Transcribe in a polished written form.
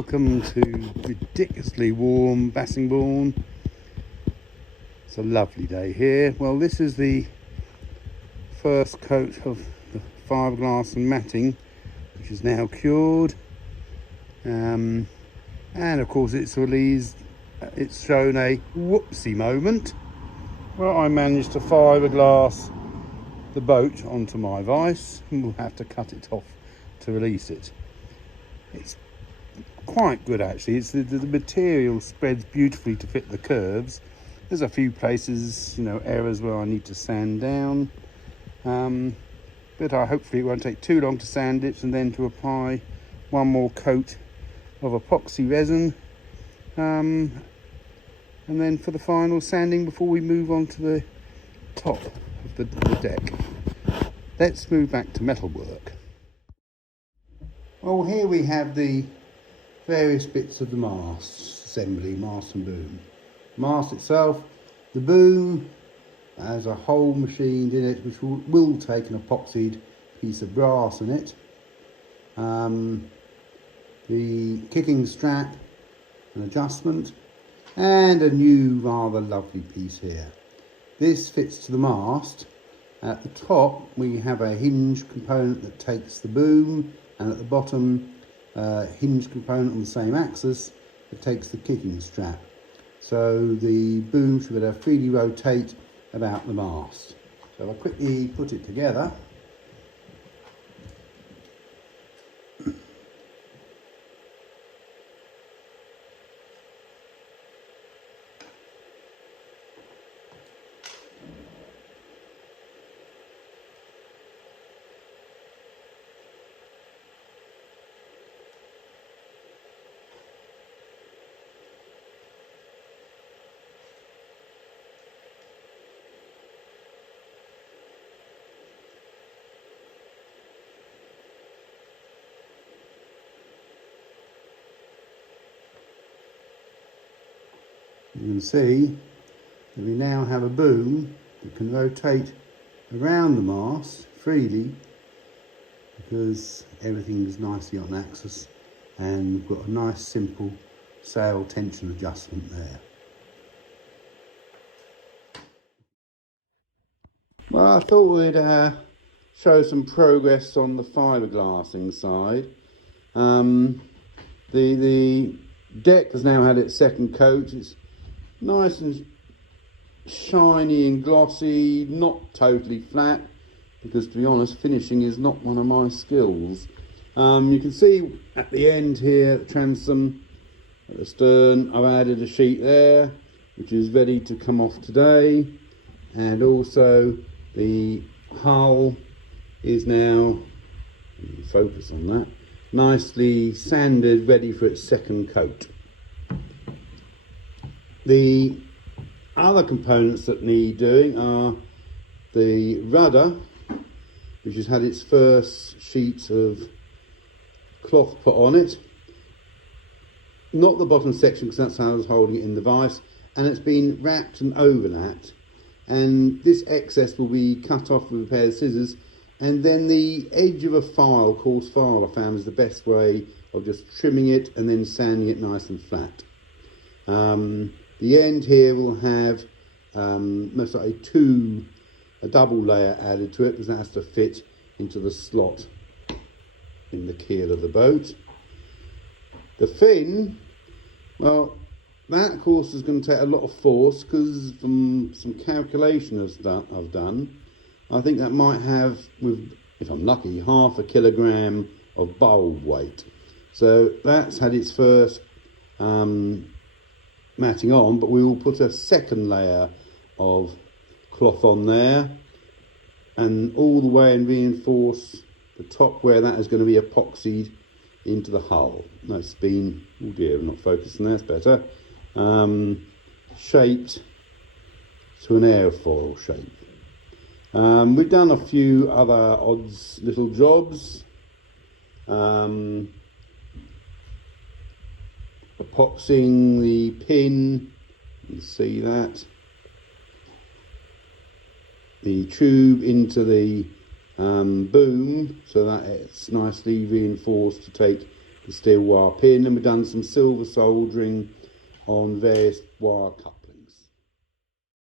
Welcome to ridiculously warm Bassingbourn. It's a lovely day here. Well, this is the first coat of the fiberglass and matting, which is now cured. And of course it's shown a whoopsie moment where I managed to fiberglass the boat onto my vise, and we'll have to cut it off to release it. It's quite good actually. It's the material spreads beautifully to fit the curves. There's a few places, areas where I need to sand down, but hopefully it won't take too long to sand it, and then to apply one more coat of epoxy resin, and then for the final sanding before we move on to the top of the deck. Let's move back to metalwork. Well, here we have the various bits of the mast assembly, mast and boom. Mast itself, the boom has a hole machined in it, which will take an epoxied piece of brass in it. The kicking strap, an adjustment, and a new rather lovely piece here. This fits to the mast. At the top we have a hinge component that takes the boom, and at the bottom hinge component on the same axis that takes the kicking strap. So the boom should be able to freely rotate about the mast. So I'll quickly put it together. You can see that we now have a boom that can rotate around the mast freely, because everything is nicely on axis, and we've got a nice simple sail tension adjustment there. Well, I thought we'd show some progress on the fiberglassing side. The deck has now had its second coat. It's nice and shiny and glossy, not totally flat, because to be honest, finishing is not one of my skills. You can see at the end here, the transom at the stern, I've added a sheet there, which is ready to come off today, and also the hull is now, focus on that, nicely sanded, ready for its second coat. The other components that need doing are the rudder, which has had its first sheet of cloth put on it. Not the bottom section, because that's how I was holding it in the vise, and it's been wrapped and overlapped. And this excess will be cut off with a pair of scissors, and then the edge of a file, coarse file, I found is the best way of just trimming it and then sanding it nice and flat. The end here will have most likely a double layer added to it, because that has to fit into the slot in the keel of the boat. The fin, well, that of course is going to take a lot of force, because from some calculation I've done, I think that might have, if I'm lucky, 1/2 kilogram of bulb weight. So that's had its first matting on, but we will put a second layer of cloth on there, and all the way, and reinforce the top where that is going to be epoxied into the hull. That's been, oh dear, I'm not focusing there, it's better, shaped to an airfoil shape. We've done a few other odds little jobs, epoxying the pin, you can see that, the tube into the boom, so that it's nicely reinforced to take the steel wire pin, and we've done some silver soldering on various wire cups.